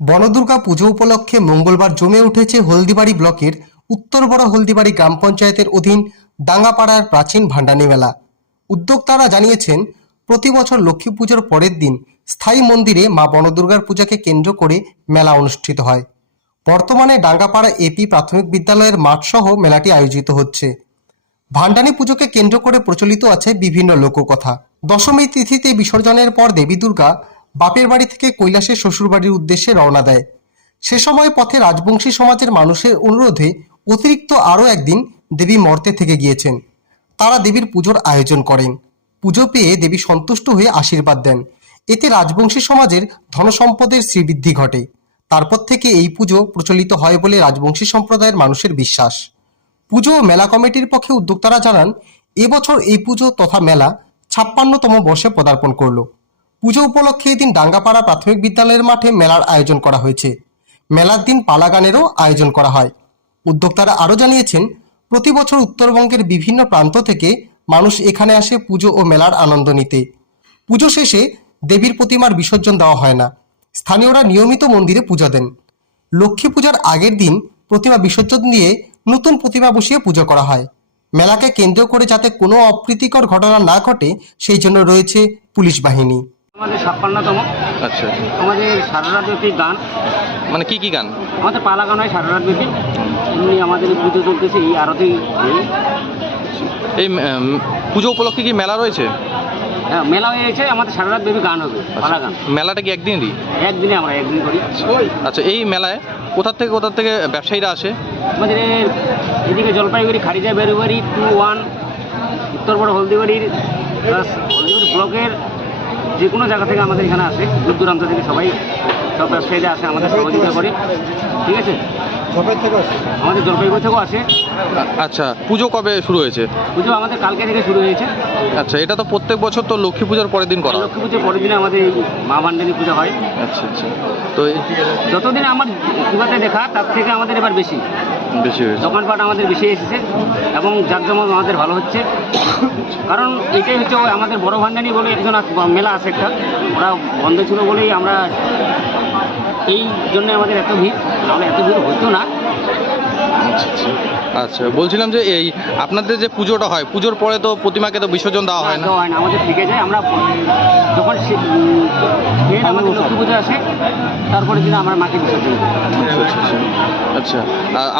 বনদুর্গা পুজো উপলক্ষে মঙ্গলবার জমে উঠেছে হলদিবাড়ি ব্লকের উত্তর বড় হলদিবাড়ি গ্রাম পঞ্চায়েতের অধীন ডাঙ্গাপাড়ার প্রাচীন ভান্ডানি মেলা। উদ্যোক্তারা জানিয়েছেন, প্রতি বছর লক্ষ্মী পুজোর পরের দিন স্থায়ী মন্দিরে মা বনদুর্গার পূজাকে কেন্দ্র করে মেলা অনুষ্ঠিত হয়। বর্তমানে ডাঙ্গাপাড়া এপি প্রাথমিক বিদ্যালয়ের মাঠসহ মেলাটি আয়োজিত হচ্ছে। ভান্ডানি পুজোকে কেন্দ্র করে প্রচলিত আছে বিভিন্ন লোককথা। দশমী তিথিতে বিসর্জনের পর দেবী দুর্গা বাপের বাড়ি থেকে কৈলাসের শ্বশুরবাড়ির উদ্দেশ্যে রওনা দেয়। সে সময় পথে রাজবংশী সমাজের মানুষের অনুরোধে অতিরিক্ত আরও একদিন দেবী মর্তে থেকে গিয়েছেন। তারা দেবীর পুজোর আয়োজন করেন। পুজো পেয়ে দেবী সন্তুষ্ট হয়ে আশীর্বাদ দেন। এতে রাজবংশী সমাজের ধনসম্পদের শ্রীবৃদ্ধি ঘটে। তারপর থেকে এই পুজো প্রচলিত হয় বলে রাজবংশী সম্প্রদায়ের মানুষের বিশ্বাস। পুজো ও মেলা কমিটির পক্ষে উদ্যোক্তারা জানান এবছর এই পুজো তথা মেলা ছাপ্পান্নতম বর্ষে পদার্পণ করল। পুজো উপলক্ষে এদিন ডাঙ্গাপাড়া প্রাথমিক বিদ্যালয়ের মাঠে মেলার আয়োজন করা হয়েছে। মেলার দিন পালা গানেরও আয়োজন করা হয়। উদ্যোক্তারা আরও জানিয়েছেন, প্রতি বছর উত্তরবঙ্গের বিভিন্ন প্রান্ত থেকে মানুষ এখানে আসে পুজো ও মেলার আনন্দ নিতে। পুজো শেষে দেবীর প্রতিমার বিসর্জন দেওয়া হয় না। স্থানীয়রা নিয়মিত মন্দিরে পূজা দেন। লক্ষ্মী পূজার আগের দিন প্রতিমা বিসর্জন দিয়ে নতুন প্রতিমা বসিয়ে পুজো করা হয়। মেলাকে কেন্দ্র করে যাতে কোনো অপ্রীতিকর ঘটনা না ঘটে, সেই জন্য রয়েছে পুলিশ বাহিনী। আমাদের ছাপ্পান্নতম। আচ্ছা। আমাদের সারা রাত ব্যাপী গান। মানে কি কি গান? আমাদের পালা গান হয় সারা রাত ব্যাপী এমনি আমাদের পুজো চলতেছে এই আরতি এই পুজো উপলক্ষে কি মেলা রয়েছে? হ্যাঁ, মেলা হয়েছে আমাদের সারা রাত ব্যাপী গান হবে পালা গান। মেলাটা কি একদিনই একদিনে আমরা একদিন করি। আচ্ছা এই মেলায় কোথা থেকে কোথা থেকে ব্যবসায়ীরা আসে? আমাদের এদিকে জলপাইগুড়ি খারিজা বেরুবাড়ি টু ওয়ান উত্তর বড় হলদিবাড়ির প্লাস হলদিবাড়ি ব্লকের যে কোনো জায়গা থেকে আমাদের এখানে আসে, দূর দূরান্ত থেকে সবাই, সব ব্যবসায়ীরা আসে, আমাদের সহযোগিতা করে। ঠিক আছে? আমাদের জলপাইগুড়ি থেকেও আসে। আচ্ছা পুজো কবে শুরু হয়েছে? পুজো আমাদের কালকে থেকে শুরু হয়েছে। আচ্ছা এটা তো প্রত্যেক বছর তো লক্ষ্মী পুজোর পরের দিন করা লক্ষ্মী পুজোর পরের দিনে আমাদের এই মা ভান্ডারি পুজো হয়। আচ্ছা আচ্ছা। তো যতদিন আমার পুজোতে দেখা তার থেকে আমাদের এবার বেশি। বেশি হয়েছে। দোকানপাট আমাদের বেশি এসেছে এবং জাকজমক আমাদের ভালো হচ্ছে। কারণ এটাই হচ্ছে আমাদের বড় ভান্ডানি বলে একজন মেলা আছে একটা। ওরা বন্ধ ছিল বলেই আমরা এই জন্য আমাদের এত ভিড় নাহলে এত ভিড় হতো না। আচ্ছা আচ্ছা। আচ্ছা বলছিলাম যে এই আপনাদের যে পুজোটা হয় পুজোর পরে তো প্রতিমাকে তো বিসর্জন দেওয়া হয় না? হয় না আমাদের থেকে যায় আমরা যখন মেন আমাদের লক্ষ্মী পুজো আসে তারপরে দিন আমরা মাকে বিসর্জন আচ্ছা আচ্ছা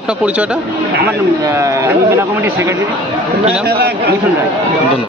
আপনার পরিচয়টা? আমার আমি মেলা কমিটির সেক্রেটারি কি নাম? মিঠুন রায়। ধন্যবাদ।